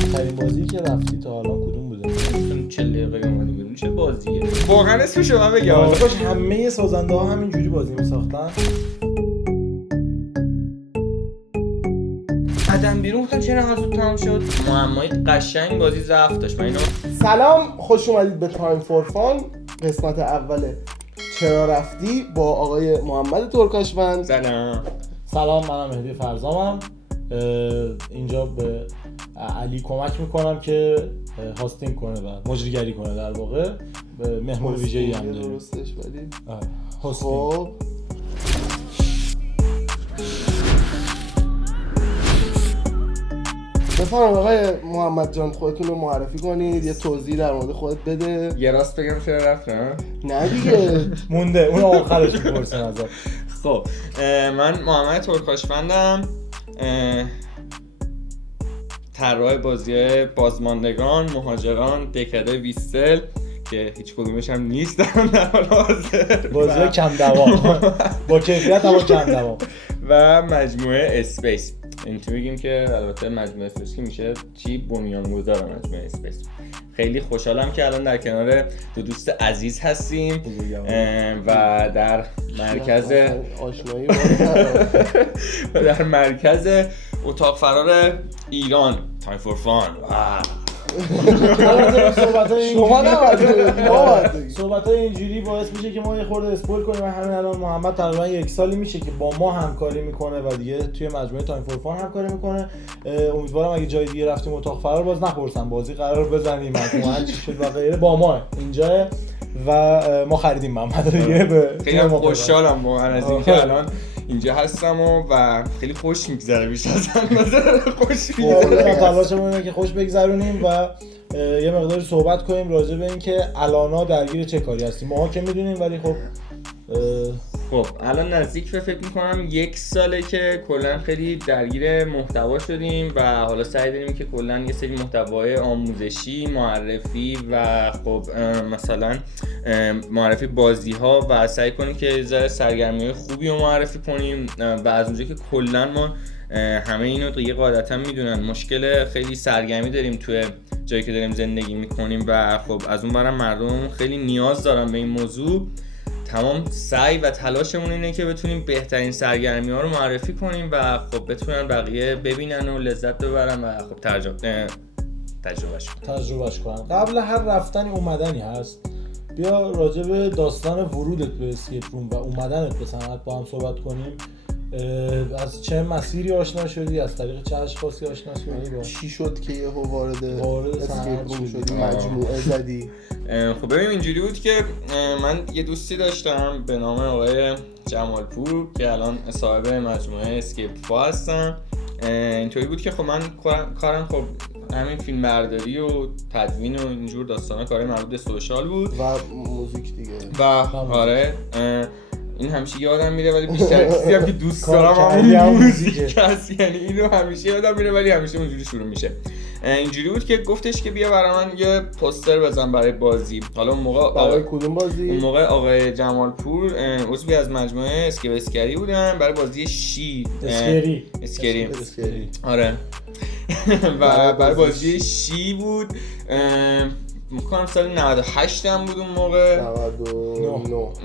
بدترین بازی که رفتی تا الان کدوم بوده؟ اون 40 دقیقه اومدیم بیرون چه بازیه واقعا اسمشو من بگم خوش همه سازنده ها همینجوری بازی میساختن. بعدم بیرون گفتم چرا هر زود تمام شد. معمای قشنگ بازی ضعف داشت. من اینو سلام، خوش اومدید به تایم فور فان قسمت اول چرا رفتی با آقای محمد ترکاشوند. سلام، منم مهدی فرزامم. اینجا به علی کمک میکنم که هاستینگ کنه و مجریگری کنه، در واقع به مهمون ویژه‌ای هم داریم. درستش ولی هاستینگ. خب بفرمایید آقای محمد جان، خودتون رو معرفی کنید، یه توضیح در مورد خودت بده. یه راست بگم چرا رفتم؟ نه دیگه مونده اون آخرش میپرسن ازت. خب من محمد ترکاشوندم، طراح بازی بازماندگان، مهاجران، دکده ویستل که هیچ کدومش هم نیست در حال حاضر، بازی کم دوام با کیفیت اما کم دوام، و مجموعه اسپیس. این تو میگیم که البته مجموعه اسپیس که میشه چی بنیانگذار مجموعه اسپیس. خیلی خوشحالم که الان در کنار دو دوست عزیز هستیم و در مرکز آشنایی و در مرکز اتاق فرار ایران تایم فور فان. صحبت‌های اینجوری باعث میشه که ما یه خورده اسپویل کنیم. همین الان محمد تقریبا یک سالی میشه که با ما همکاری میکنه و دیگه توی مجموعه تایم فور فان همکاری میکنه. امیدوارم اگه جای دیگه رفتیم اتاق فرار باز نپرسم بازی قرار بزنیم مجموعه چی شد و غیره. با ما اینجا و ما خریدیم محمد دیگه. به خیلی خوشحالم واقعا از اینکه الان اینجا هستم و خیلی خوش میگذره. بیش از اندازه خوش میگذره. تلاشمون اینه که خوش بگذرونیم و یه مقداری صحبت کنیم راجع به اینکه الانا درگیر چه کاری هستیم. ما که میدونیم ولی خب الان نزدیک به فکر میکنم 1 ساله که کلا خیلی درگیر محتوا شدیم و حالا سعی داریم که کلا یه سری محتوای آموزشی، معرفی و خب مثلا معرفی بازی ها و سعی کنیم که ذره سرگرمی خوبی رو معرفی کنیم و از اونجایی که کلا ما همه اینو دیگه قاعدتا میدونن مشکل خیلی سرگرمی داریم توی جایی که داریم زندگی میکنیم و خب از اون برم مردم خیلی نیاز دارن به این موضوع. تمام سعی و تلاشمون اینه که بتونیم بهترین سرگرمی ها رو معرفی کنیم و خب بتونن بقیه ببینن و لذت ببرن و خب تجربهش کنن. قبل هر رفتنی اومدنی هست. بیا راجع به داستان ورودت به اسکیپ روم و اومدنت به صنعت با هم صحبت کنیم. از چه مسیری آشنا شدی؟ از طریق چه اشخاصی آشنا شدی؟ چی شد که یهو وارد صنعت روم شدی، مجموعه زدی؟ خب ببین اینجوری بود که من یه دوستی داشتم به نام آقای جمالپور که الان صاحب مجموعه اسکیپ فا هستن. اینطوری بود که خب من کارم خب همین فیلم برداری و تدوین و اینجور داستانا، کارهای مربوط به سوشال بود و موزیک دیگه. و آره این همیشه یادم میره ولی بیشتر چیزی هم که دوست دارم همون موزیک هست. یعنی اینو همیشه یادم میره ولی همیشه اونجوری شروع میشه. اینجوری بود که گفتش که بیا برای من یه پوستر بزن برای بازی. حالا اون موقع برای کدوم بازی؟ اون موقع آقای جمالپور عضوی از مجموعه اسکری بودن برای بازی اسکری. آره و برای بازی شی بود. میکنم سال 98 هم بود اون موقع.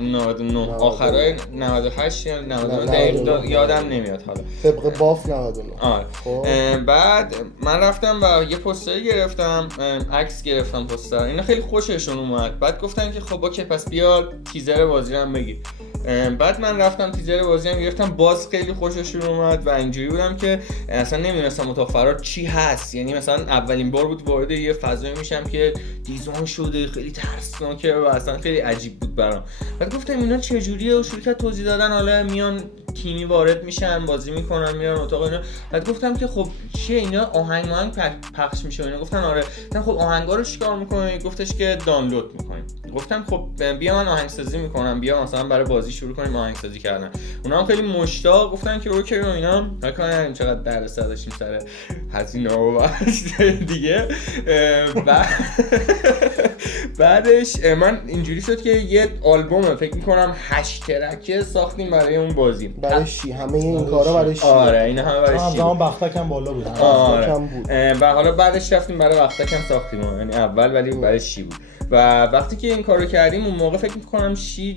99 آخرای 98 یا 99 دقیق یادم نمیاد حالا. طبق باف 99. آره. بعد من رفتم و یه پوستر گرفتم، عکس گرفتم پوستر. اینا خیلی خوششون اومد. بعد گفتن که خب اوکی پس بیا تیزر بازی رو هم بگیر. بعد من رفتم تیزر بازی هم گرفتم، باز خیلی خوششون اومد و اینجوری بودم که اصلا نمیدونستم اتاق فرار چی هست. یعنی مثلا اولین بار بود وارد یه فضایی میشم که دیزاین شده خیلی ترسناکه و اصلا خیلی عجیب بود برام. بعد گفتم اینا چه جوریه و شروع کرد توضیح دادن. حالا میان تیمی وارد میشن، بازی میکنن، میرن اتاق اینا. بعد گفتم که خب چیه اینا، آهنگ پخش میشه اینا؟ گفتن آره. گفتم خب آهنگا رو چیکار میکنی؟ گفتش که دانلود میکنیم. گفتم خب بیا من آهنگسازی میکنم، بیا مثلا برای بازی شروع کنیم آهنگسازی کردن. اونا هم خیلی مشتاق گفتن که اوکی و اینا نکنیم چقدر دردسر داشتیم سر هزینه و دیگه. بعدش من اینجوری شد که یه آلبوم فکر می‌کنم 8 ترکه ساختیم برای اون بازی. برای چی؟ همه این کارا برای چی؟ آره اینا همه برای چی؟ زمان بختک هم بالا بود. آره. بود. و حالا بعدش رفتیم برای وقتک هم ساختیم، یعنی اول ولی برای شی بود. و وقتی که این کارو کردیم اون موقع فکر می‌کنم شی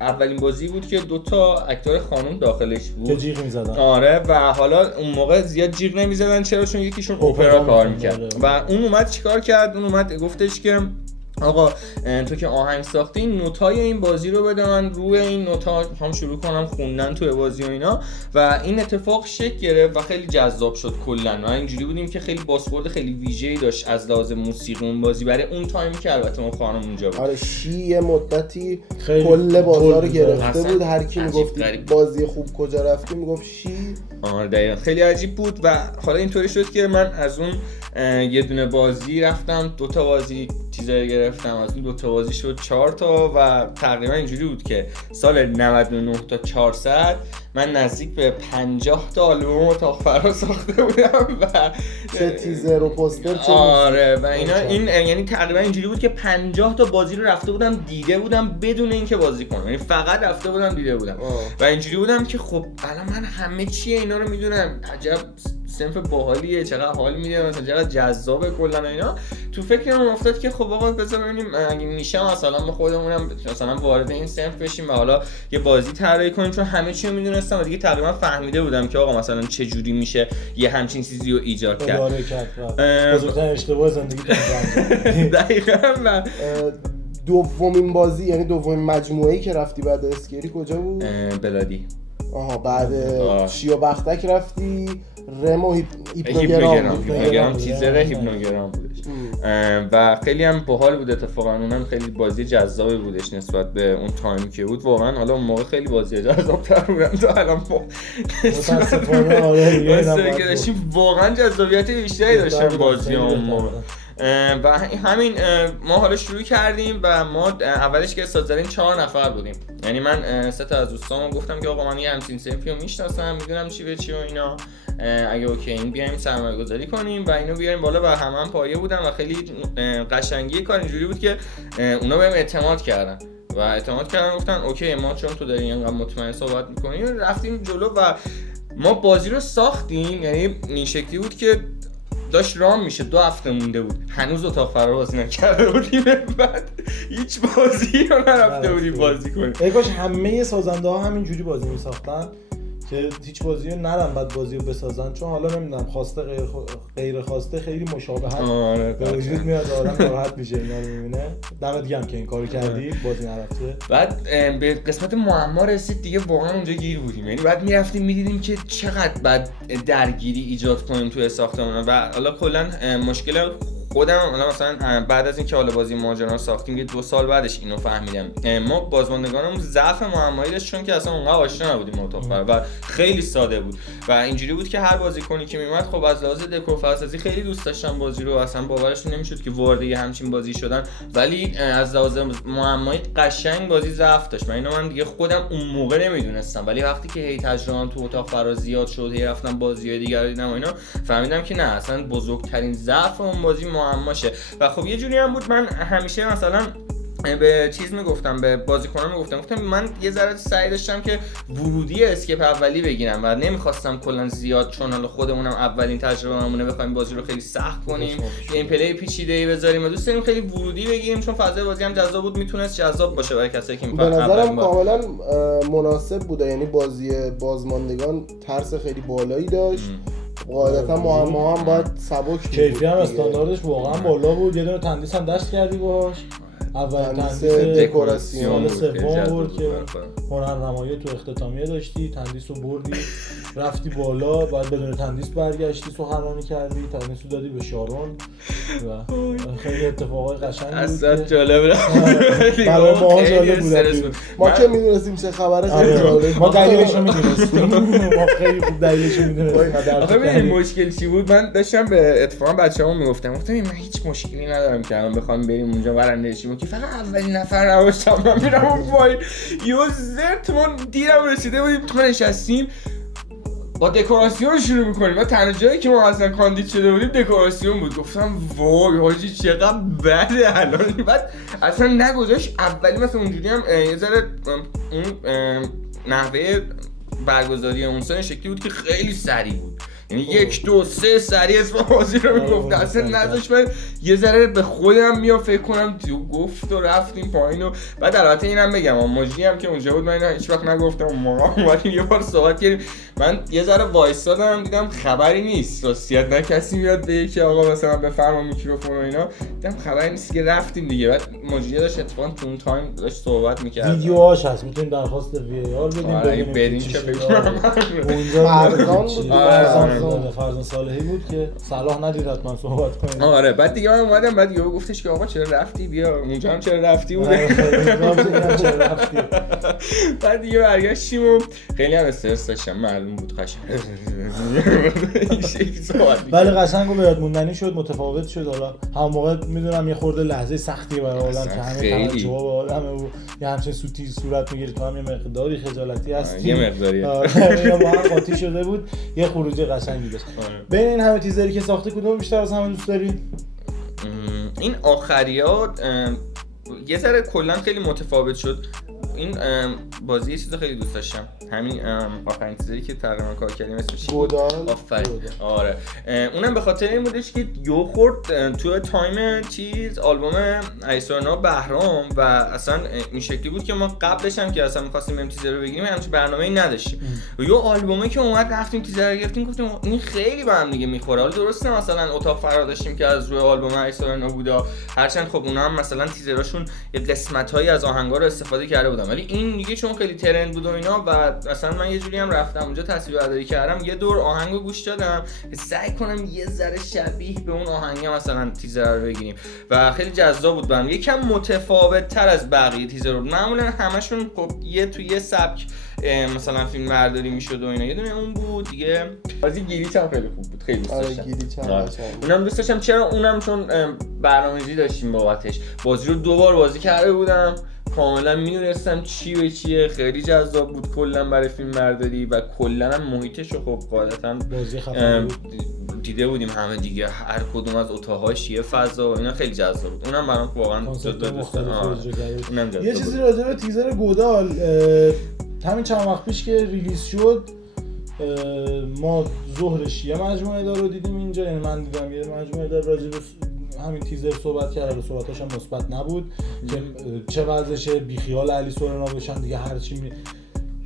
اولین بازی بود که 2 تا اکتور خانم داخلش بود که جیغ می‌زدن. آره و حالا اون موقع زیاد جیغ نمی‌زدن چرا؟ چون یکیشون اپرا کار می‌کرد و اون اومد چیکار کرد؟ اون اومد گفتش که آقا تو که آهنگ ساختی نوتای این بازی رو بده من، روی این نوتا هم شروع کنم خوندن توی بازی و اینا. و این اتفاق شکل گرفت و خیلی جذاب شد کلا. ما اینجوری بودیم که خیلی بازخورد خیلی ویژه‌ای داشت از لحاظ موسیقی اون بازی برای اون تایمی که البته اون خانم اونجا بود. آره شی یه مدتی کل بازار رو گرفته بود، هر کی میگفت بازی خوب کجا رفتی میگفت شی. آره دقیقاً خیلی عجیب بود و حالا اینطوری شد که من از اون یه دونه بازی رفتم 2 تا بازی چیزایی گرفتم، از اون 2 تا بازی شد 4 تا و تقریبا اینجوری بود که سال 99 تا 400 من نزدیک به 50 تا آلبوم اتاق فرا ساخته بودم و چه تیزر و پوستر چه آره و اینا این یعنی تقریبا اینجوری بود که 50 تا بازی رو رفته بودم دیده بودم بدون اینکه بازی کنم، یعنی فقط رفته بودم دیده بودم و اینجوری بودم که خب الان من همه چیه اینا رو میدونم، عجب صنف باحالیه، چقدر حال میده، مثلا چقدر جذابه کلا اینا. تو فکرم افتاد که خب آقا بذار ببینیم اگه میشه مثلا ما خودمونم مثلا وارد این صنف بشیم و حالا یه بازی طراحی کنیم، چون همه چی رو میدونستم و دیگه تقریبا فهمیده بودم که آقا مثلا چه جوری میشه یه همچین چیزی رو ایجاد کرد. بزرگترین اشتباه زندگیتون انجام دقیقاً. و دومین بازی یعنی دومین مجموعه‌ای که رفتی بعد اسکری کجا بود؟ بلادی. آها بعد شی و بختک رفتی، رم و هیپنوگرام تیزر هیپنوگرام بودش و خیلی هم باحال بود اتفاقا. اونم خیلی بازی جذابی بودش نسبت به اون تایمی که بود. واقعا حالا اون موقع خیلی بازی جذاب‌تر بودن تا الان. متأسفانه آره واقعا جذابیت بیشتری داشتن بازی اون موقع. و همین ما حالا شروع کردیم و ما اولش که استاد زدیم 4 نفر بودیم، یعنی من 3 تا از دوستامو گفتم که آقا من یه همچین صنفی رو میشناسم، میدونم چی به چی و اینا، اگه اوکی این بیایم سرمایه گذاری کنیم و اینو بیاریم بالا و هم پایه بودن و خیلی قشنگی کار اینجوری بود که اونا بهم اعتماد کردن گفتن اوکی ما چون تو داری اینقدر مطمئن صحبت میکنی رفتیم جلو و ما بازی رو ساختیم. یعنی این شکلی بود که داشت رام میشه، 2 هفته مونده بود، هنوز اتاق فرار بازی نکرده بودیم، بعد هیچ بازی رو نرفته بودیم بازی کنیم. ای کاش همه سازنده ها همینجوری بازی میساختن که هیچ بازی رو نرن بعد بازی رو بسازن، چون حالا نمیدونم خواسته غیر خواسته خیلی مشابهت به وجود میاد، آدم راحت میشه اینا رو میبینه. دمت گرم که این کارو کردی، بازی نرفته. بعد به قسمت معما رسید دیگه، واقعا اونجا گیر بودیم، یعنی بعد میرفتیم میدیدیم که چقدر بعد درگیری ایجاد کنیم توی ساختمون و حالا کلا مشکل خودم مثلا بعد از اینکه حالا بازی ماجرا ساختیم یه 2 سال بعدش اینو فهمیدم ما بازماندگانمون ضعف معمایی داشت، چون که اصلا اونقدر آشنا نبودیم اتاق و خیلی ساده بود و اینجوری بود که هر بازیکنی که میومد خب از لحاظ دکور فضایی خیلی دوست داشتن بازی رو، اصلا باورشون نمیشد که وارد یه همچین بازی شدن، ولی از لحاظ معمایی قشنگ بازی ضعف داشت. من دیگه خودم اون موقع نمیدونستم، ولی وقتی که هی تجربه‌ام تو اتاق فرار زیاد شد، هی رفتم بازی‌های دیگه رو دیدم و اینا، فهمیدم که نه اصلا بزرگترین ضعف اون بازی معماشه. و خب یه جوری هم بود من همیشه مثلا به چیز میگفتم، به بازیکنان میگفتم من یه ذره سعی داشتم که ورودی اسکیپ اولی بگیرم و نمیخواستم کلا زیاد، چون حالا خودمونم اولین تجربه‌مونه بخوایم بازی رو خیلی سخت کنیم، گیم پلی پیچیده‌ای بذاریم و دوست داریم خیلی ورودی بگیریم، چون فضای بازی هم جذاب بود، میتونست جذاب باشه برای کسایی که میخوان. به نظرم کاملا مناسب بوده، یعنی بازی بازماندگان ترس خیلی بالایی داشت، قاعدتا معما هم باید سبک، کیفی هم استانداردش واقعا بالا بود. یه دونه تندیس هم دست کردی باهاش، اول تندیس دکوراسیون سوم بود که هنرنمایی تو اختتامیه داشتی، تندیس رو بردی رفتی بالا، بعد بدون تندیس برگشتی سخنرانی کردی، تندیس رو دادی به شارون و خیلی اتفاقای قشنگ بود. اصلا جالب برای ما جالب بود. ما که میدونستیم چه خبره خیلی جالب، ما دلیلش رو میدونستیم، ما خیلی خوب دلیلش رو میدونستیم. آخه ببین مشکل چی بود، من داشتم به اتفاقا بچه‌ها میگفتم من هیچ مشکلی ندارم که الان بخوام بریم اونجا برنده شیم، که دیگه فقط اولین نفر نباشم من میرم اون پایین یه زرت ما دیرم رسیده بودیم تو نشستیم با دکوراسیون رو شروع میکنیم و تنها جایی که ما اصلا کاندید شده بودیم دکوراسیون بود. گفتم وای حاجی چقدر بده الان. بعد اصلا نگذاشت اولی مثلا اونجوری هم یه ذره اون نحوه برگزاری اون سن شکلی بود که خیلی سریع بود، یعنی 1 2 3 سریع اسم بازی رو میگفت، اصلا نذاشت من یه ذره به خودم میام فکر کنم تو گفت و رفتیم پایین. و بعد البته اینم بگم ماجی هم که اونجا بود من اینو هیچ وقت نگفتم، ما اومدیم یه بار صحبت کردیم من یه ذره وایسادم دیدم خبری نیست راستیت، نه کسی میاد بگه که آقا مثلا بفرما میکروفون و اینا، دیدم خبری نیست که رفتیم دیگه. بعد ماجی داشت اتفاقا تو اون تایم داشت صحبت می‌کرد، ویدیوهاش هست میتونیم درخواست وی آر بدیم بدین چه فکر کنم اونجا فرزان صالحی بود که صلاح ندید حتما صحبت کنیم. آره بعد دیگه من اومدم بعد یهو گفتش که آقا چرا رفتی بیا اونجا هم چرا رفتی بوده. بعد دیگه برگشتیم و خیلی هم استرس داشتم معلوم بود قشنگ این شکلی صحبت می‌کرد. ولی قشنگ و به یاد موندنی شد، متفاوت شد. حالا همون موقع میدونم یه خورده لحظه سختی برای آدم که همه توجه به آدمه و یه همچین سوتی صورت میگیره تو هم یه مقداری خجالتی هستی، یه مقداری با هم قاطی شده بود، یه خروجی قشنگی داشت. بین این همه تیزری که ساخته کدوم بیشتر از همه دوست داری؟ این آخری‌ها یه ذره کلا خیلی متفاوت شد. این بازی یه چیز خیلی دوست داشتم، همین آخرین چیزی که تقریبا کار کردیم اسمش چی بود؟ آفرین. آره اونم به خاطر این بودش که یو خورد تو تایم چیز آلبوم ایسورنا بهرام و اصلا این شکلی بود که ما قبلش هم که اصلا می‌خواستیم بریم تیزر رو بگیریم همچین برنامه‌ای نداشتیم. یه آلبومی که اومد رفتیم تیزر رو گرفتیم گفتیم این خیلی با هم دیگه میخوره. حالا درسته مثلا اتاق فرار داشتیم که از روی آلبوم ایسورنا بود، هرچند خب اونا هم مثلا تیزراشون یه قسمت‌هایی از آهنگا رو استفاده کرده بودن، ولی این دیگه چون خیلی ترند بود و اینا و اصلا من یه جوری هم رفتم اونجا تصویر برداری کردم یه دور آهنگو گوش دادم که سعی کنم یه ذره شبیه به اون آهنگ مثلا تیزر رو بگیریم و خیلی جذاب بود برام. یکم متفاوت تر از بقیه تیزر بود، معمولا همشون خب یه تو یه سبک مثلا فیلم برداری میشد و اینا، یه دونه اون بود دیگه. بازی گلیچ هم خیلی خوب بود، خیلی دوست داشتم. گلیچ اونم دوست داشتم. چرا؟ اونم چون برنامه‌ریزی داشتیم بابتش، بازی رو 2 بار بازی کرده بودم، کاملا میدونستم چی به چیه، خیلی جذاب بود کلا برای فیلم برداری و کلا هم محیطش رو خب قاعدتاً دیده بودیم همه دیگه، هر کدوم از اتاق‌هاش یه فضا و اینا خیلی جذاب بود. اونم برام واقعا دوست داشتم. یه چیزی راجع به تیزر گودال همین چند وقت پیش که ریلیز شد ما ظهرش یه مجموعه دار رو دیدیم اینجا، یعنی من دیدم یه مجموعه دار راجع به همین تیزر صحبت کرد و صحبتاش هم مثبت نبود که چه وضعشه، بیخیال علی سورنا بشن دیگه هرچی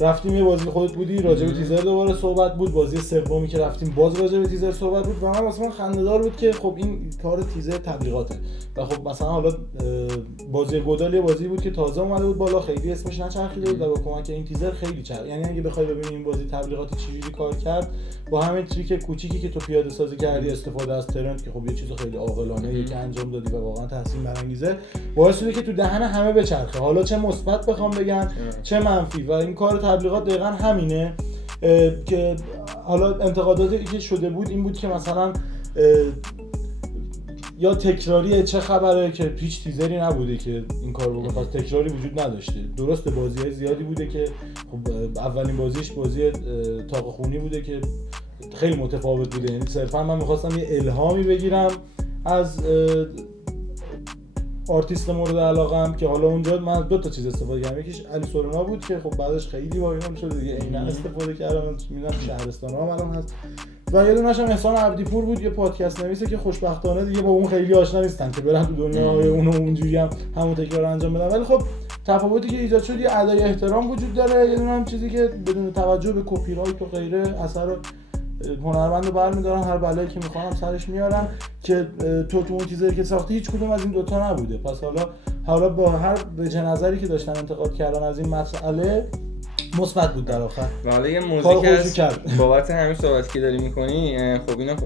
رفتیم. یه بازی خودت بودی راجع به تیزر دوباره صحبت بود، بازی سومی که رفتیم باز راجع به تیزر صحبت بود و من واسه من خنده‌دار بود که خب این کار تیزر تبلیغاته و خب مثلا حالا بازی گودال یه بازی بود که تازه اومده بود بالا، خیلی اسمش نچرخیده بود و با کمک این تیزر خیلی یعنی اگه بخوای ببینی این بازی تبلیغاتی چجوری کار کرد با همین تریک کوچیکی که تو پیاده سازی کردی، استفاده از ترند که خب یه چیز خیلی عاقلانه‌ای که انجام دادی و واقعا تحسین برانگیزه، باعث شده که تو دهن همه بچرخه، حالا چه مثبت بخوام بگن چه منفی. و این کار تبلیغات دقیقاً همینه که حالا انتقاداتی که شده بود این بود که مثلا یا تکراریه، چه خبره که هیچ تیزری نبوده که این کارو بکنه، پس تکراری وجود نداشته. درسته بازی‌های زیادی بوده که خب اولین بازیش بازی طاق خونی بوده که خیلی متفاوت بوده، یعنی صرفا من می‌خواستم یه الهامی بگیرم از آرتیست مورد علاقه‌ام که حالا اونجا من 2 تا چیز استفاده کردم، یکیش علی سورنا بود که خب بعدش خیلی وایرال شد دیگه، عیناً استفاده کردم، می‌دونم شهرستان‌ها هم الان هست و یه دونه‌ش هم احسان عبدی‌پور بود، یه پادکست نویسه که خوشبختانه دیگه با اون خیلی آشنا نیستن که برن تو دنیای اون و اونجوری هم همون تکرار انجام بدن، ولی خب تفاوتی که ایجاد شد یه ادای احترام وجود داره، یه دونه هم چیزی که بدون توجه به کپی رایت و غیره اثر هنرمندو برمی‌دارن، هر بلایی که می‌خوام سرش میارن که تو اون تیزری که ساختی هیچ کدوم از این 2 تا نبوده. پس حالا با هر وجه نظری که داشتن انتقاد کردن از این مسئله مثبت بود در آخر. و حالا یه کار موضوعی خودشو هست کرد. بابت همین صحبت که داری میکنی، خب اینو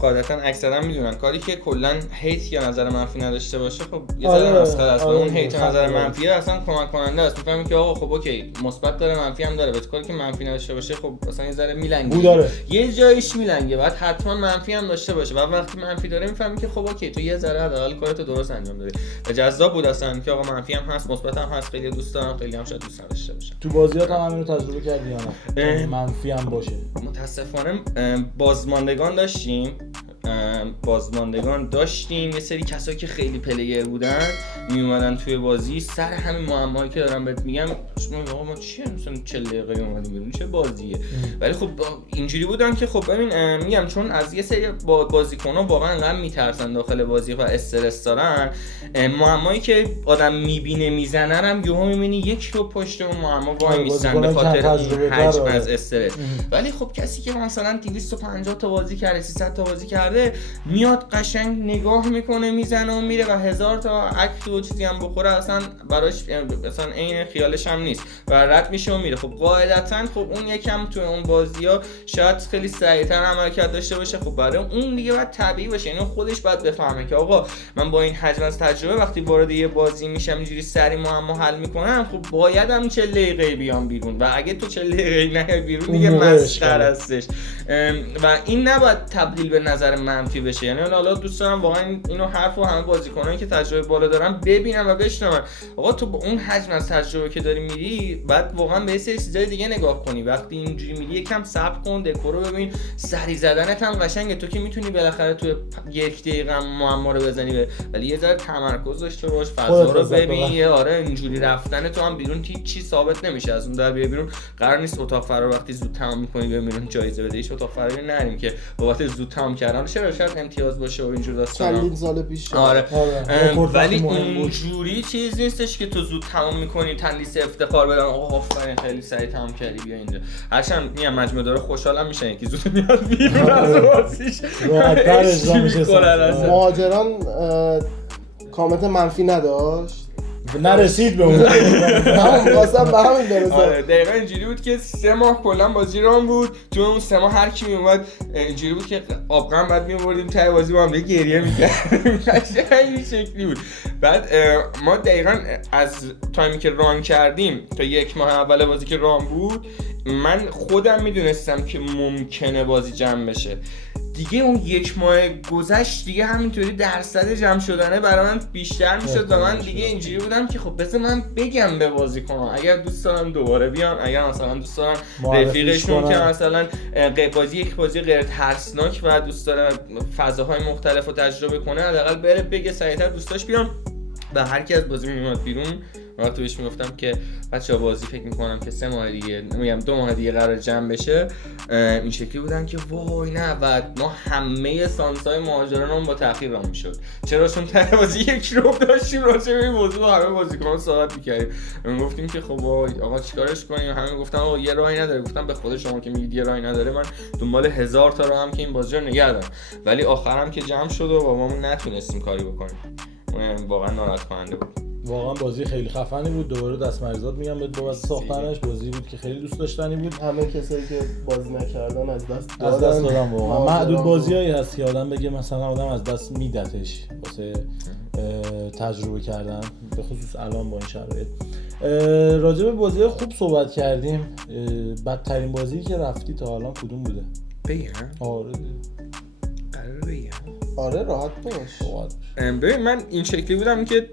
قاعدتا اکثرا میدونن کاری که کلا هیت یا نظر منفی نداشته باشه خب یه ذره مسخره است. اون هیت و نظر منفی اصلا کمک کننده است. میفهمی که آقا خب اوکی مثبت داره منفی هم داره، ولی کاری که منفی نداشته باشه خب اصلا یه ذره میلنگه، یه جایش میلنگه، بعد حتما منفی هم داشته باشه. و وقتی منفی داره میفهمی که خب اوکی تو یه ذره حداقل کارتو درست انجام دادی. و جذاب بود اصلا که آقا منفی هم هست مثبت هم هست. خیلی دوست دارم، خیلی هم شاید دوست نداشته باشم. تو بازیات هم همین رو تجربه کردی یا نه؟ منفی هم باشه. متاسفانه بازماندگان داشتیم یه سری کسایی که خیلی پلیر بودن میومدن توی بازی سر همین معماهایی که دارم بهت میگم، آقا ما چیه مثلا 40 دقیقه اومدیم بیرون چه بازیه. ولی خب اینجوری بودن که خب ببین میگم چون از یه سری بازیکن‌ها واقعا انقدر میترسن داخل بازی و استرس دارن، معمایی که آدم میبینه میزنه هم یهو میبینی یک رو پشت اون معما وای میستن به خاطر اون حجم از استرس. ولی خب کسی که مثلا 250 تا بازی کرده 300 تا بازی کرده میاد قشنگ نگاه میکنه میزنه و میره و 1000 تا اکت و چیزی هم بخوره اصلا براش مثلا عین خیالش هم نیست و رد میشه و میره. خب قاعدتا خب اون یکم تو اون بازی‌ها شاید خیلی سریعتر عملکرد داشته باشه. خب برای اون دیگه باید طبیعی باشه، اینو خودش باید بفهمه که آقا من با این حجم از تجربه وقتی وارد یه بازی میشم اینجوری سری معما حل میکنم، خب باید هم 40 دقیقه بیام بیرون و اگه تو 40 دقیقه نیای بیرون دیگه مسخره هستش. و این نباید تبدیل به نظر منفی بشه. یعنی حالا دوست دارم واقعا اینو حرفو همه بازیکنایی که تجربه بالا دارن ببینن و بشنون. آقا تو با اون حجم از تجربه که داری میری بعد واقعا به سری چیزای دیگه نگاه کنی. وقتی اینجوری میری یکم صبر کن، دکور رو ببین، سری زدنت هم قشنگه. تو که میتونی بالاخره تو 1 دقیقه معما رو بزنی ولی یه ذره تمرکز داشته باش، فضا رو ببین. آره اینجوری رفتن تو هم بیرون هیچ چیز نمیشه. از اون در بیرون قرار نیست اتاق فرار وقتی زود تمام می‌کنی بیرون جایزه بده. هیچ اتاق فراری نریم که بابت زود تمام کردن شاید امتیاز باشه و اینجور داستانا. چندین سال پیش. آره. ولی اونجوری چیز نیستش که تو زود تمام می‌کنی تندیس افتخار بدن آقا آفرین خیلی سریع تمام کردی بیا اینجا. هرچند میام مجموعه داره خوشحالم میشن که زود میاد بیرون از بازیش. راحت‌تر اجرا میشه. مهاجران کامنت منفی نداشت. نرسید به اون. واسه به همین درسته. آره دقیقاً اینجوری بود که 3 ماه کلا بازی رام بود. تو اون 3 ماه هر کی میومد اینجوری بود که آبغن بعد میآوردیم ته بازی با هم گریه می‌کردیم. این شکلی بود. بعد ما دقیقاً از تایمی که ران کردیم تا 1 ماه اول بازی که رام بود من خودم میدونستم که ممکنه بازی جمع بشه. دیگه اون 1 ماه گذشت دیگه همینطوری درصد جمع شدنه برای من بیشتر میشد و من دیگه اینجوری بودم که خب بذار من بگم به بازیکن‌ها اگر دوست دارن دوباره بیان، اگر مثلا دوست دارن رفیقشون که مثلا یک بازی غیر ترسناک و دوست داره فضاهای مختلف رو تجربه کنه حداقل بره بگه سریعتر دوستاش بیان. و هر کی از بازی میومد بیرون وقتی بهش میگفتم که بچه‌ها بازی فکر می‌کنم که 3 ماه دیگه میگم 2 ماه دیگه قرار جمع بشه، این شکلی بودن که وای نه. بعد ما همه سانس‌های مهاجرانمون با تأخیر رام می‌شد. چرا؟ چون تا بازی 1 روب داشتیم راجع به این موضوع همه بازیکن‌ها صحبت می‌کردیم. گفتیم که خب آقا چیکارش کنیم؟ همه گفتن آقا یه راهی نداره. گفتم به خود شما که میگید یه راهی نداره، من دنبال 1000 تا راه هم که این بازی رو نگه دارم. ولی آخرام که جمع شد و بابامون نتونستیم کاری بکنیم. واقعا ناراحت کننده بود. واقعا بازی خیلی خفنی بود. دوباره دست مریضات میگم بهت بابت ساختنش. بازی بود که خیلی دوست داشتنی بود. همه کسایی که بازی نکردن از دست دادن واقعا. معدود بازیایی هست که آدم بگه مثلا آدم از دست میدتش واسه تجربه کردن، به خصوص الان با این شرایط. راجع به بازی‌های خوب صحبت کردیم. بدترین بازی که رفتی تا الان کدوم بوده؟ بگم؟ آره قراره بگم. آره راحت باش. ببین من این شکلی بودم که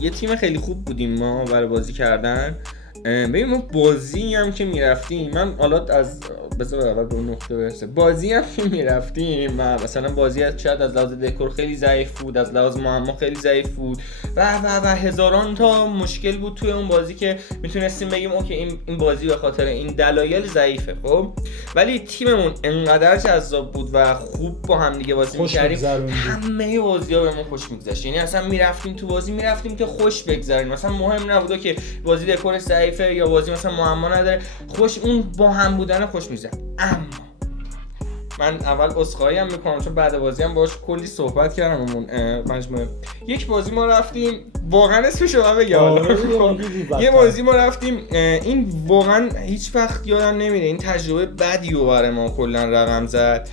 یه تیم خیلی خوب بودیم ما برای بازی کردن. ببین ما بازی هم که میرفتیم، من حالا از بذار اول به اون نقطه برسه. بازی هم که میرفتیم و مثلا بازی شاید از لحاظ دکور خیلی ضعیف بود، از لحاظ معما خیلی ضعیف بود و هزاران تا مشکل بود توی اون بازی که میتونستیم بگیم اوکی این بازی به خاطر این دلایل ضعیفه. خب ولی تیممون انقدر جذاب بود و خوب با هم دیگه بازی می‌کردیم، همه بازی‌ها بهمون خوش می‌گذشت. یعنی اصلا میرفتیم تو بازی میرفتیم که خوش بگذریم. مثلا مهم نبود که بازی دکورش ضعیفه یا بازی مثلا معما نداره، خوش اون با هم بودن خوش می‌گذشت. اما من اول عذرخواهی هم میکنم چون بعد بازی هم باهاش کلی صحبت کردم اون مجموعه. یک بازی ما رفتیم واقعا اسمشو من بگم یه بازی ما رفتیم این واقعا هیچ وقت یادم نمیره، این تجربه بدی رو برای ما کلا رقم زد.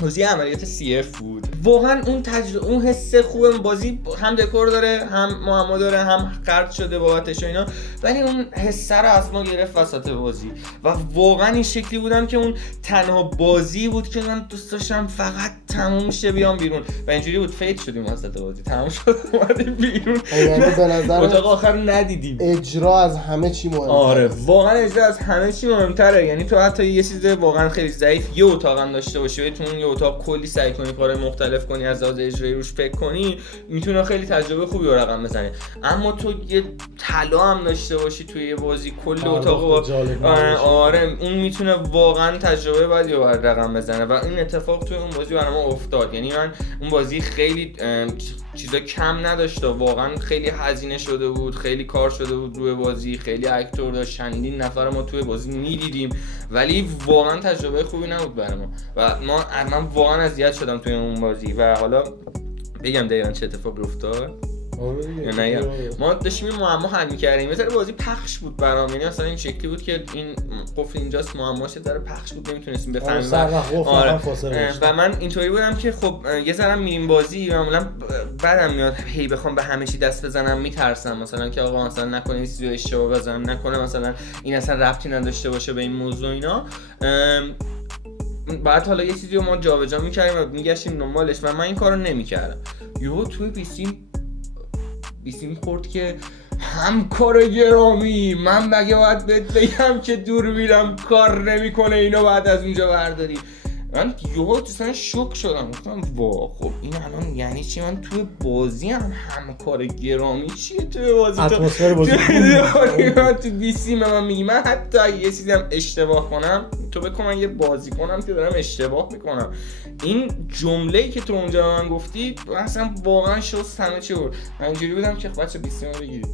بازی عملیات CF بود. واقعا اون تجربه، اون حس خوبه. بازی هم دکور داره، هم معما داره، هم قرض شده بابتش و اینا، ولی اون حس رو از ما گرفت وسط بازی و واقعا این شکلی بودم که اون تنها بازی بود که من دوست داشتم فقط تموم شه بیام بیرون و اینجوری بود فیت شدیم وسط بازی، تموم شد اومدیم بیرون. یعنی به نظر اتاق آخر رو ندیدیم. اجرا از همه چی مهمه. آره واقعا اجرا از همه چی مهمتره. یعنی تو حتی یه چیز واقعا خیلی ضعیف یه اتاق هم داشته باشی، بتونی یه اتاق کلی سعی کنی کارهای مختلف کنی، از لحاظ اجرایی روش فکر کنی، میتونه خیلی تجربه خوبی رو رقم بزنه. اما تو یه طلا هم داشته باشی توی یه بازی کل اتاق آره اون میتونه واقعا تجربه بدی رو رقم بزنه و این اتفاق توی اون بازی برای ما افتاد. یعنی من اون بازی خیلی چیزا کم نداشته، واقعا خیلی هزینه شده بود، خیلی کار شده بود روی بازی، خیلی اکتور داشت، چندین نفر ما توی بازی میدیدیم، ولی واقعا تجربه خوبی نبود برای ما و من واقعا اذیت شدم توی اون بازی. و حالا بگم دقیقاً چه اتفاقی افتاد یا نه؟ ما داشتیم معما حل می‌کردیم، مثلا بازی پخش بود برام، یعنی اصلا این شکلی بود که این قفل اینجاست، معماش داره پخش بود، نمیتونستیم بفهمیم. آره. و من اینطوری بودم که خب یه ذره میریم بازی معمولا بعدم میاد هی بخوام به همه چی دست بزنم، میترسم مثلا که آقا مثلا نکنه این چیزو اشتباه بزنم، نکنه مثلا این اصلا ربطی نداشته باشه به این موضوع اینا. بعد حالا یه چیزی رو ما جابجا می‌کردیم و میگشتیم دنبالش و من این کارو نمی‌کردم. یهو توی بیسیم خورد که همکار گرامی، من مگه باید بهت بگم که دوربینم کار نمیکنه اینو بعد از اونجا برداری؟ من یهو اصلا شوک شدم، گفتم وا خب این الان یعنی چی؟ من توی بازی هم همکار گرامی چیه توی بازی؟ اتمسفر بازی تو بیسیم من میگی من حتی اگه یه چیزی هم اشتباه کنم تو بگو من یه بازی کنم که دارم اشتباه میکنم. این جمله‌ای که تو اونجا به من گفتی اصلا واقعا شست همه چی بود. من اینجوری بودم که بچه بیسیمو بگیرید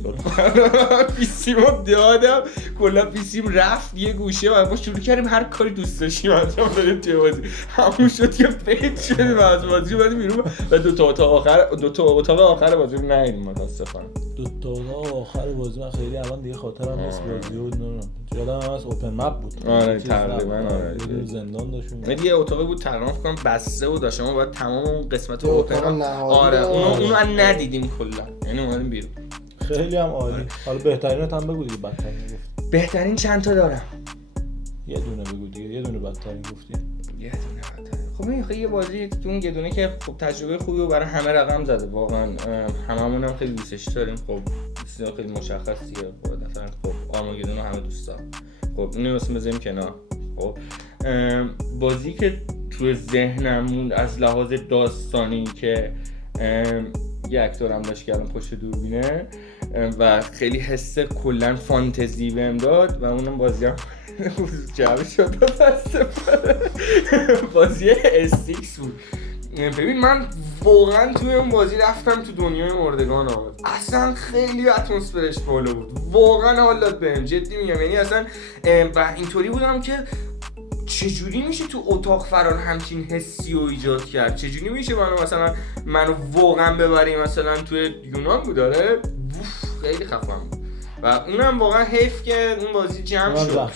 بیسیمو دادم، کلا بیسیم رفت یه گوشه و ما شروع کردیم هر کاری دوست داشتیم انجام بدیم توی بازی. همون شد که فیت شدیم از بازی بعد بیرون و دو تا اتاق آخر بازی رو ندیدیم متاسفانه. دو تا اتاق آخر بازی من خیلی الان دیگه خاطرم نیست بازی بود، یادم از اوپن مپ بود. آره تقریبا آره. زندان داشتیم. یه اتاقی بود تقریبا فکر کنم بسته بود، داشتم ما باید تمام اون قسمت اوپن آره اونو ندیدیم کلا، یعنی اومدیم بیرون. خیلی هم عالی. حالا بهترینات هم بگو دیگه، بدترین گفت. بهترین چند تا دارم؟ یه دونه بگو دیگه، یه دونه بدترین گفتی. یه دونه بدترین. خب این یه بازی تو اون یه دونه که خب تجربه خوبی رو برای همه رقم زده، واقعا هممون هم خیلی دوستش داریم. خب چیزا خیلی مشخصیه، خب مثلا خب آرماگدون رو همه دوست دارن. خب اینو واسه بزنیم کنار. خب بازی که تو ذهنم از لحاظ داستانی که یه اکتورم داشت که الان پشت دوربینه و خیلی حس کلا فانتزی بهم داد و اونم بازی هم جواب شد بازی استیکس بود. ببین من واقعا توی اون بازی رفتم تو دنیای مردگان آمد، اصلا خیلی اتمسفرش بالا بود، واقعا حال داد بهم، جدی میگم. یعنی اصلا و اینطوری بودم که چجوری میشه تو اتاق فرار همچین حسی رو ایجاد کرد؟ چجوری میشه منو واقعا ببری مثلا توی یونان بود؟ داره خیلی خفن بود و اونم واقعا حیف که اون بازی جمع شد،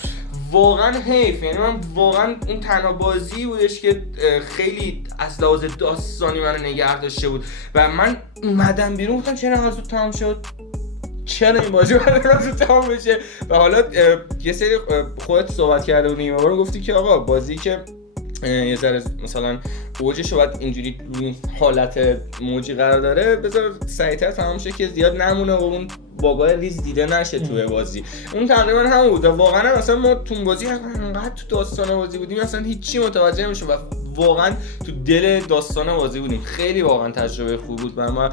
واقعا حیف. یعنی من واقعا اون تنها بازی بودش که خیلی از لحاظ داستانی منو نگه داشته بود و من اومدم بیرون گفتم چرا انقدر زود تمام شد، چرا این بازی باید زود تمام بشه؟ و حالا یه سری خودت صحبت کرده بودیم و برو گفتی که آقا بازی که یه ذره مثلا اوجش باید اینجوری روی حالت موجی قرار داره بذار سریعتر تمام شه که زیاد نمونه و اون باگای ریز دیده نشه توی بازی. اون تقریبا همون بود و واقعا مثلا ما تو بازی انقدر تو داستان بازی بودیم اصلا هیچی متوجه نمیشه و واقعا تو دل داستان بازی بودیم. خیلی واقعا تجربه خوب بود برام.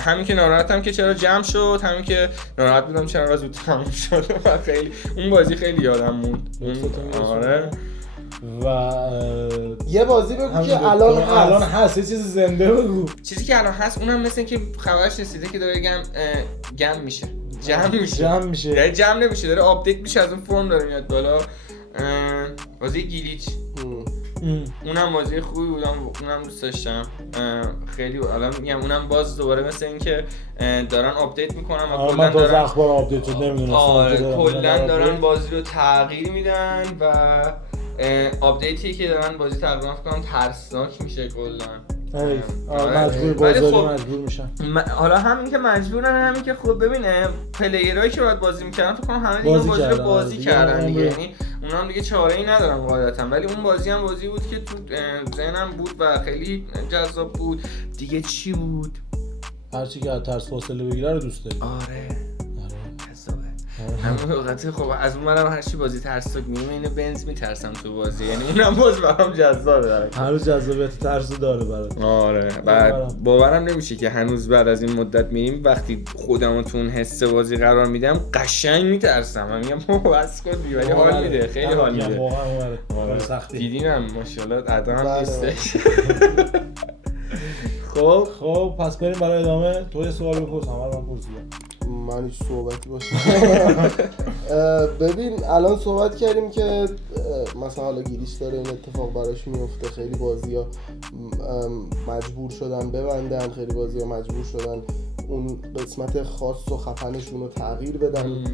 همین که ناراحتم که چرا جمع شد، همین که ناراحت بودم چرا زود تموم شد و خیلی اون بازی خیلی یادم موند. آره و یه بازی بگو که الان هست یه چیز زنده بگو. چیزی که الان هست اونم مثل که خبرش رسیده که داره جمع میشه داره جمع نمیشه، داره آپدیت میشه، از اون فرم داره میاد بالا. بازی گلیچ اونم بازی خوبی بود، اونم دوست داشتم خیلی. الان میگم اونم باز دوباره مثل این که دارن آپدیت میکنن و من کلا تا اخبار آپدیت شد نمیدونستم. کلا دارن بازی رو تغییر میدن و آپدیتی که دارن بازی تقریبا فکر کنم ترسناک میشه کلا. مجبور بازاری مجبور میشن. حالا همین که مجبورن، همین که خب ببینه پلیرایی که باید بازی میکردن فکر کنم همه دیگه بازی رو بازی کردن دیگه، یعنی اونا هم دیگه چاره‌ای ندارن قاعدتا. ولی اون بازی هم بازی بود که تو ذهنم بود و خیلی جذاب بود دیگه. چی بود؟ هرچی که از ترس فاصله بگیره رو دوست داری. آره همون وقتی خب از اون منم هر چی بازی ترسناک میگم اینو بنز میترسم تو بازی، یعنی اونم باز برام جذابه داره. هنوز جذابیت ترسو داره برات. آره بعد باورم نمیشه که هنوز بعد از این مدت میریم وقتی خودمو تو اون حس بازی قرار میدم قشنگ میترسم. من میگم بس کن بی، ولی حال میده، خیلی حال میده واقعا. سختی دیدینم ماشاءالله ادام نیستش. خب پس بریم برای ادامه. تو یه سوال بپرس، من پرسیدم. من هیچ صحبتی باشه. ببین الان صحبت کردیم که مثلا حالا گیریش داره این اتفاق براش میفته، خیلی بازی‌ها مجبور شدن ببندن، خیلی بازی‌ها مجبور شدن اون قسمت خاص و خفنشون رو تغییر بدن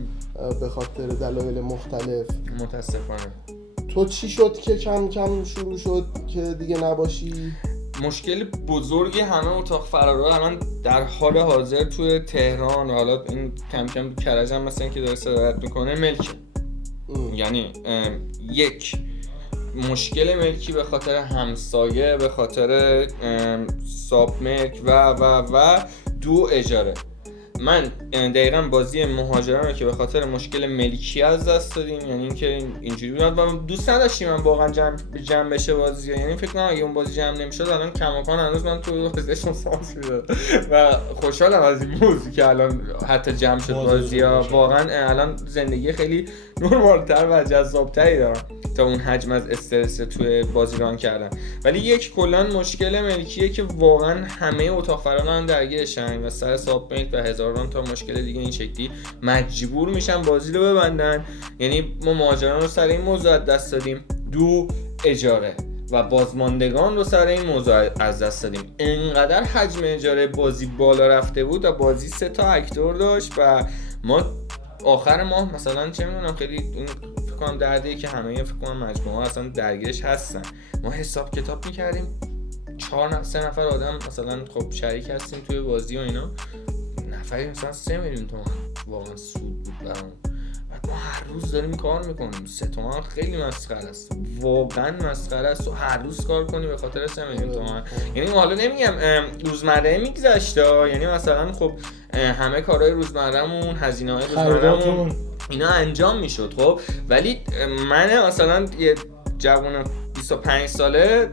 به خاطر دلایل مختلف. متاسفانه. تو چی شد که کم کم شروع شد که دیگه نباشی؟ مشکل بزرگی همه اتاق فرارا الان در حال حاضر توی تهران، حالا این کم کم تو کرج هم مثلا که داره صدارت میکنه، ملکه. یعنی یک مشکل ملکی به خاطر همسایه، به خاطر ساب ملک و دو اجاره. من دقیقاً بازی مهاجران رو که به خاطر مشکل ملکی از دست دادیم، یعنی اینکه اینجوری بود و دوست نداشتیم من واقعا جمع بشه بازی، یعنی فکر کنم اگه اون بازی جمع نمیشد الان کماکان هنوز من تو پلی‌استیشن سانس میداد و خوشحالم از این موضوع که الان حتی جمع شد بازی‌ها. واقعا الان زندگی خیلی نرمال‌تر و جذاب‌تری دارم تا اون حجم از استرس توی بازی ران کردن. ولی یک کلا مشکل ملکیه که واقعا همه اتاق فراران درگیرشن و سر ساب ملک و هزاران تا مشکل دیگه این شکلی مجبور میشن بازی رو ببندن. یعنی ما مهاجران رو سر این موضوع از دست دادیم، دو اجاره و بازماندگان رو سر این موضوع از دست دادیم. انقدر حجم اجاره بازی بالا رفته بود و بازی 3 تا اکتور داشت و ما آخر ماه مثلا چه میدونم خیلی این فکر کنم دردیه که همه فکر کنم مجموعه اصلا درگیرش هستن. ما حساب کتاب میکردیم 3 نفر آدم مثلا خب شریک هستیم توی بازی و اینا، نفری مثلا 3 میلیون تومان واقعا سود بود برام. بعد ما هر روز داریم کار میکنیم، 3 تومن خیلی مسخره است، واقعا مسخره است. و هر روز کار کنی به خاطر 3 میلیون تومان. یعنی حالا نمیگم روزمره میگذشت، یعنی مثلا خب همه کارهای روزمرهمون، هزینه‌های روزمرهمون اینا انجام میشد خب. ولی من مثلا یه جوان 25 ساله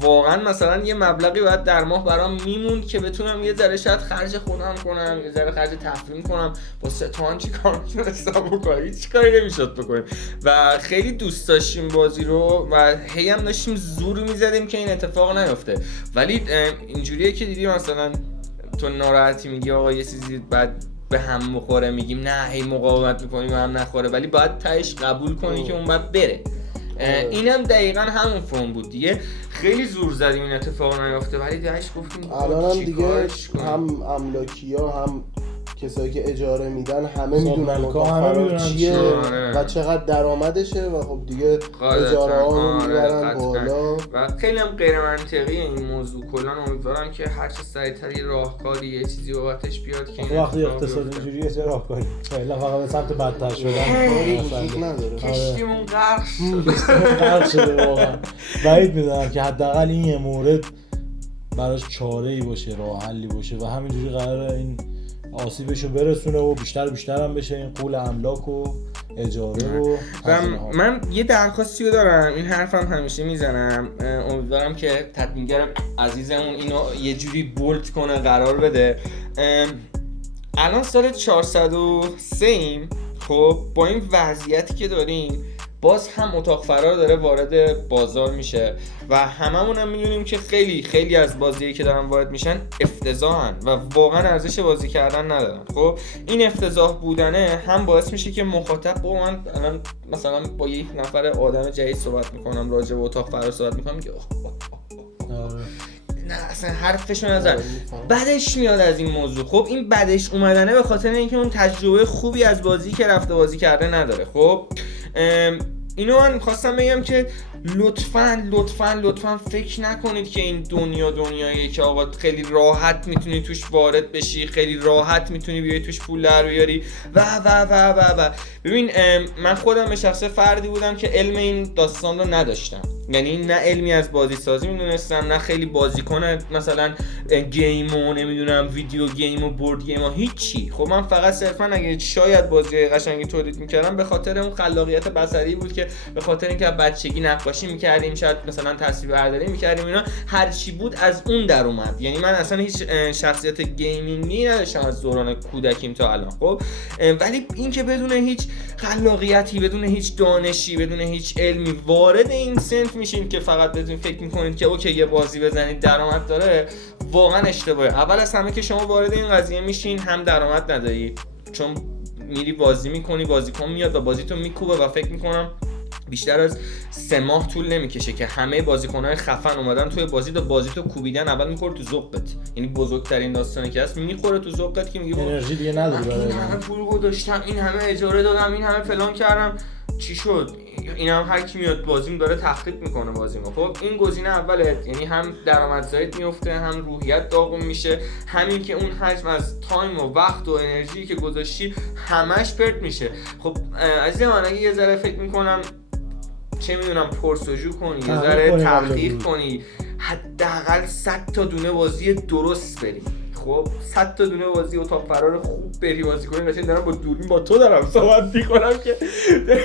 واقعا مثلا یه مبلغی باید در ماه برام میموند که بتونم یه ذره شاید خرج خودم کنم، یه ذره خرج تفریح کنم. با 3 تومن چی کار میتونستم بکنم؟ هیچ کاری نمیشد بکنیم و خیلی دوست داشتیم بازی رو و هی هم داشتیم زور میزدیم که این اتفاق نیفته. ولی اینجوریه که دیدی مثلا تو ناراحتی میگی آقا یه چیزی بعد به هم بخوره، میگیم نه هی مقاومت میکنیم و هم نخوره، ولی باید تهش قبول کنی که اون باید بره. اینم دقیقاً همون فرم بود دیگه. خیلی زور زدیم این اتفاق نیفته، ولی دهش گفتیم الان هم دیگه هم املاکی‌ها هم کسایی که اجاره میدن همه میدونن اتاق چیه و چقدر درآمدشه و خب دیگه اجاره ها رو میبرن بالا و خیلی هم غیر منطقیه این موضوع. کلا امیدوارم که هر چه سریعتر یه راهکاری یه چیزی بابتش بیاد که این وقتی اقتصاد اینجوریه چه راهکاری فعلا فقط به سمت بدتر شدن وجود نداره. کشتیمون غرق شده واقعا. بعید میدونم که حداقل این یه مورد براش چاره‌ای باشه، راه حلی باشه و همینجوری قراره این آسیبشو برسونه و بیشتر هم بشه این قول املاک و اجاره و من یه درخواستی رو دارم، این حرفم همیشه میزنم، امیدوارم که تدوینگر عزیزمون اینو یه جوری بولد کنه قرار بده. الان سال 403 ایم، خب با این وضعیتی که داریم باز هم اتاق فرار داره وارد بازار میشه و هممون هم میدونیم که خیلی خیلی از بازیایی که دارن وارد میشن افتضاحن و واقعا ارزش بازی کردن ندارن. خب این افتضاح بودنه هم باعث میشه که مخاطب با من الان مثلا با یک نفر آدم جدید صحبت میکنم راجع به اتاق فرار صحبت میکنم که نه اصلا حرفشو نزن، بدش میاد از این موضوع. خب این بدش اومدنه به خاطر اینکه اون تجربه خوبی از بازی که رفته بازی کرده نداره. خب اینو من خواستم بگم که لطفاً فکر نکنید که این دنیاییه که آقا خیلی راحت میتونی توش وارد بشی، خیلی راحت میتونی بیای توش پول در بیاری و ببین من خودم به شخصه فردی بودم که علم این داستان رو نداشتم، یعنی نه علمی از بازی سازی میدونستم، نه خیلی بازیکن مثلا گیم و نمیدونم ویدیو گیم و بورد گیم و هیچی. خب من فقط صرفا اگه شاید بازی قشنگی تولید میکردم به خاطر اون خلاقیت بصری بود که به خاطر اینکه بچگی نقاشی میکردیم، شاید مثلا تصویر برداری میکردیم، اینا هر چی بود از اون در اومد. یعنی من اصلا هیچ شخصیت گیمینگی نداشتم از دوران کودکیم تا الان. خب ولی این که بدون هیچ خلاقیتی، بدون هیچ دانشی، بدون هیچ علمی وارد این صنف میشین که فقط بهتون فکر میکنید که اوکی یه بازی بزنید درآمد داره، واقعا اشتباهه. اول از همه که شما وارد این قضیه میشین هم درآمد نداری، چون میری بازی میکنی، بازیکن میاد و بازیتو میکوبه و فکر میکنم بیشتر از 3 ماه طول نمیکشه که همه بازیکن‌های خفن اومدن توی بازیتو کوبیدن، اول میخوره تو ذوقت. یعنی بزرگترین داستانی که هست میخوره تو ذوقت که میگی انرژی دیگه نداری برای این همه پول گذاشتم، این همه اجاره دادم، این همه فلان کردم، چی شد؟ این هم هر کی میاد بازیم داره تخریب میکنه بازیمو. خب این گزینه اوله، یعنی هم درآمدزاییت میفته، هم روحیت داغون میشه، همین که اون حجم از تایم و وقت و انرژی که گذاشتی همش پرت میشه. خب عزیز من اگه یه ذره فکر میکنم چه میدونم پرسجو کنی، یه ذره تحقیق کنی، حداقل 100 تا دونه بازی درست بری. خب 100 تا دونه بازی اتاق فرار خوب بری بازی کنی. قشنگ دارم با دوربین با تو دارم صحبت میکنم که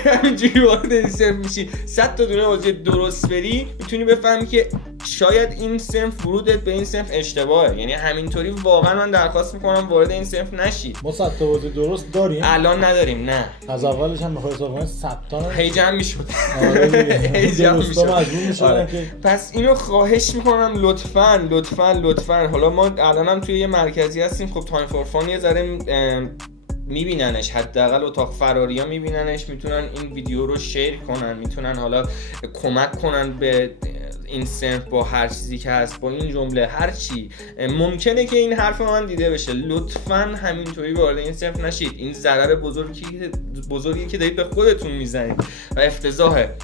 همینجوری وارد این صنف میشی. 100 تا دونه بازی درست بری میتونی بفهمی که شاید این صنف ورودت به این صنف اشتباهه. یعنی همینطوری واقعا من درخواست میکنم وارد این صنف نشید. ما 100 تا بازی درست داریم الان نداریم، نه از اولش هم بخوای حساب کنی 100 تا هیجان میشد. هیجان میشد. پس اینو خواهش میکنم لطفاً حالا ما الانم توی یه مرکزی هستیم، خب تایم فور فان یه ذره میبیننش، حداقل اتاق فراریا میبیننش، میتونن این ویدیو رو شیر کنن، میتونن حالا کمک کنن به این صنف با هر چیزی که هست، با این جمله هر چی ممکنه که این حرف من دیده بشه. لطفاً همینطوری وارد این صنف نشید. این ضرر بزرگی که دارید به خودتون میزنید و افتضاحه.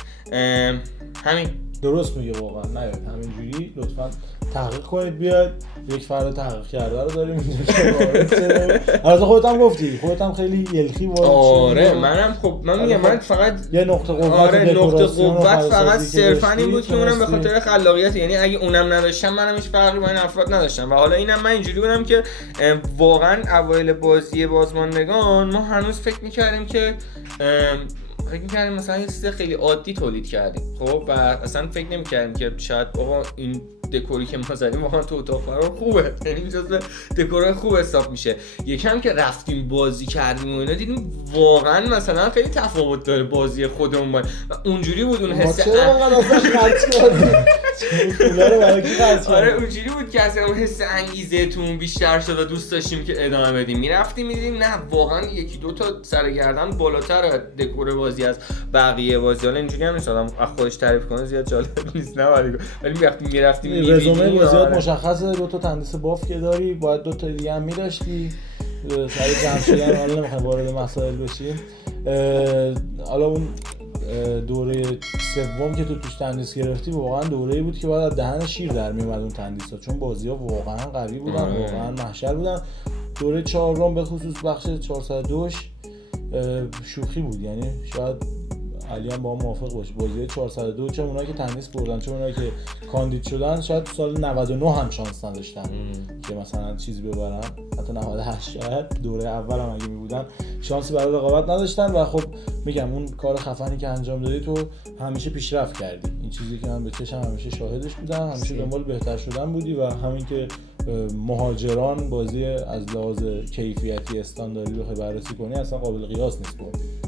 همین درست میگه واقعا. نیاید همینجوری، لطفاً تحقیق کنید. بیاد یک فرد تحقیق کرده رو داریم اینجا که البته خودت هم گفتی، خودت هم خیلی یلخی وارد شدی. آره منم خب من میگم من فقط یه نقطه قوت، آره نقطه قوت فقط صرفا این بود که اونم به خاطر خلاقیت، یعنی اگه اونم نداشتم منم هیچ فرقی با این افراد نداشتم. و حالا اینم من اینجوری بودم که واقعا اوایل بازی بازماندگان ما هنوز فکر می‌کردیم که مثلا یه چیز خیلی عادی تولید کردیم. خب و اصلا فکر نمی‌کردیم که شاید آقا این دکوری که ما زدیم واقعا تو اتاق فرار خوبه، یعنی جزو دکورای خوب حساب میشه. یکم که رفتیم بازی کردیم و اینا دیدیم واقعا مثلا خیلی تفاوت داره بازی خودمون با اونجوری بود. اون حس آره اونجوری بود که اصلا اون حس انگیزه تون بیشتر شد و دوست داشتیم که ادامه بدیم. میرفتیم میدیدیم نه واقعا یکی دو تا سرگردن بالاتر دکور بازی از بقیه بازی. حالا اینجوری هم نیست آدم خودش تعریف کنه زیاد جالب نیست، نه ولی میرفتیم رزومه بازیات مشخصه، 2 تا تندیس باف که داری، باید 2 تا دیگه هم می‌داشتی. سریع جمع شدن، حالا نمیخوایم وارد مسائل بشیم. حالا اون دوره سوم که تو توش تندیس گرفتی واقعا دوره‌ای بود که باید از دهن شیر در میومد اون تندیس‌ها، چون بازی‌ها واقعا قوی بودن، واقعا محشر بودن. دوره چهارم به خصوص بخش 402 شوخی بود، یعنی شاید علی هم با هم موافق باشه. بازی 402 چه اونایی که تندیس بردن چه اونایی که کاندید شدن شاید سال 99 هم شانس نداشتن که مثلا چیزی ببرن، حتی 98 شاید دوره اول هم اگه میبودن شانسی برای رقابت نداشتن. و خب میگم اون کار خفنی که انجام دادی تو همیشه پیشرفت کردی، این چیزی که من به چشم همیشه شاهدش بودم، همیشه دنبال بهتر شدن بودی و همین که مهاجران بازی از لحاظ کیفیتی استانداردی بخوای بررسی کنی اصلا قابل قیاس نیست.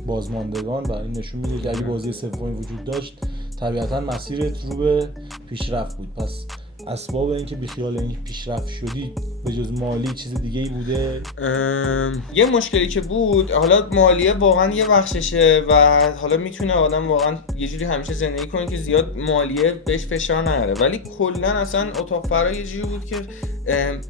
بازماندگان و این نشون میده که اگه بازی سومی وجود داشت طبیعتا مسیرت رو به پیشرفت بود. پس اسباب اینکه بیخیال این پیشرفت شدی به جز مالی چیز دیگه ای بوده؟ یه مشکلی که بود، حالا مالیه واقعا یه بخششه و حالا میتونه آدم واقعا یه جوری همیشه زندگی کنه که زیاد مالیه بهش فشار نیاره، ولی کلا اصلا اتاق فرا یه جوری بود که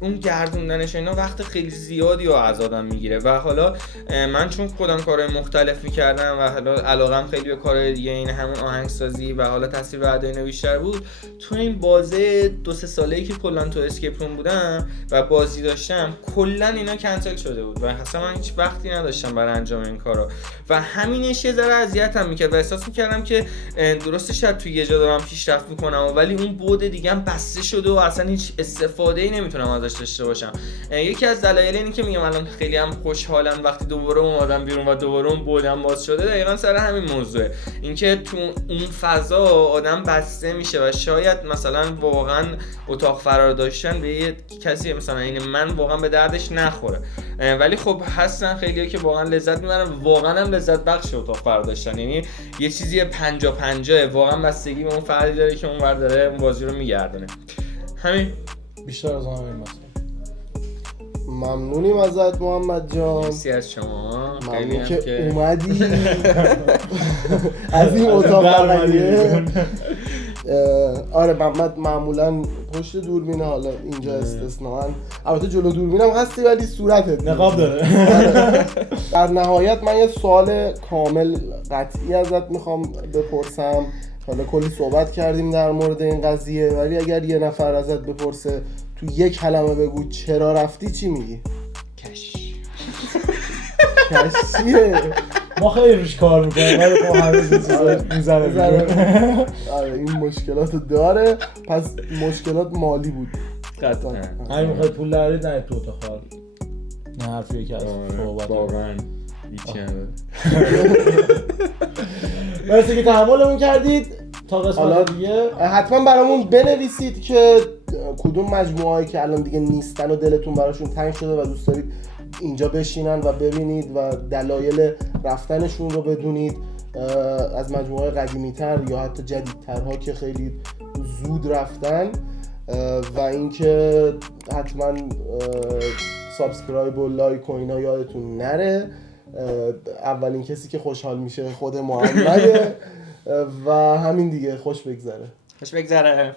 اون گردوندنش اینا وقت خیلی زیادی رو از آدم میگیره و حالا من چون خودم کارهای مختلف میکردم و حالا علاقم خیلی به کار دیگه این همون آهنگسازی و حالا تصویر و ادای بیشتر بود، تو این بازه 2-3 ساله‌ای که کلا تو اسکیپ روم بودم و بازی داشتم کلا اینا کنسل شده بود و اصلا من هیچ وقتی نداشتم برای انجام این کارا و همینش یه ذره اذیتم میکرد و احساس میکردم که درسته شاید توی یه جا دارم پیشرفت میکنم ولی اون بعد دیگه هم بسته شده و اصلا هیچ استفاده‌ای نمیتونم ازش داشته باشم. یکی از دلایل اینه که میگم الان خیلی هم خوشحالم وقتی دوباره اومدم بیرون و دوباره اون بعدم باز شده، دقیقاً سر همین موضوعه، اینکه تو اون فضا آدم بسته میشه و شاید مثلا واقعا اتاق فرار داشتن به یه کسی مثلا این من واقعا به دردش نخوره، ولی خب هستن خیلی‌ها که واقعا لذت میبرن، واقعا هم لذت بخش اتاق فرار داشتن، یعنی یه چیزی 50-50 واقعا بستگی به اون فردی داره که اون ور داره اون بازی رو میگردونه. همین. بیشتر از همین مثلا ممنونیم ازت محمد جان، مرسی از شما، ممنون که اومدی از این اتاق فرقیه. آره محمد معمولا پشت دوربینه، حالا اینجا استثناً، البته جلو دوربینم هستی ولی صورتت نقاب داره. در نهایت من یه سوال کامل قطعی ازت میخوام بپرسم. حالا کلی صحبت کردیم در مورد این قضیه، ولی اگر یه نفر ازت بپرسه تو یک کلمه بگو چرا رفتی، چی میگی؟ کش. کش چیه؟ ما خیلی روش کار میکنیم ولی خب هنوز این چیزا میزنه. آره این مشکلاتو داره، پس مشکلات مالی بود. قطعا. همین میخواد پول درارید نه تو اتاق فرار. نه حرفیه که از صحبت واقعا هیچی نداره. مرسی که تحملمون کردید تا قسمت دیگه. حتما برامون بنویسید که کدوم مجموعه‌ای که الان دیگه نیستن و دلتون براشون تنگ شده و دوست دارید اینجا بشینن و ببینید و دلایل رفتنشون رو بدونید، از مجموعه قدیمی‌تر یا حتی جدیدترها که خیلی زود رفتن، و اینکه حتما سابسکرایب و لایک و اینا یادتون نره. اولین کسی که خوشحال میشه خود محمده و همین دیگه. خوش بگذره. خوش بگذره.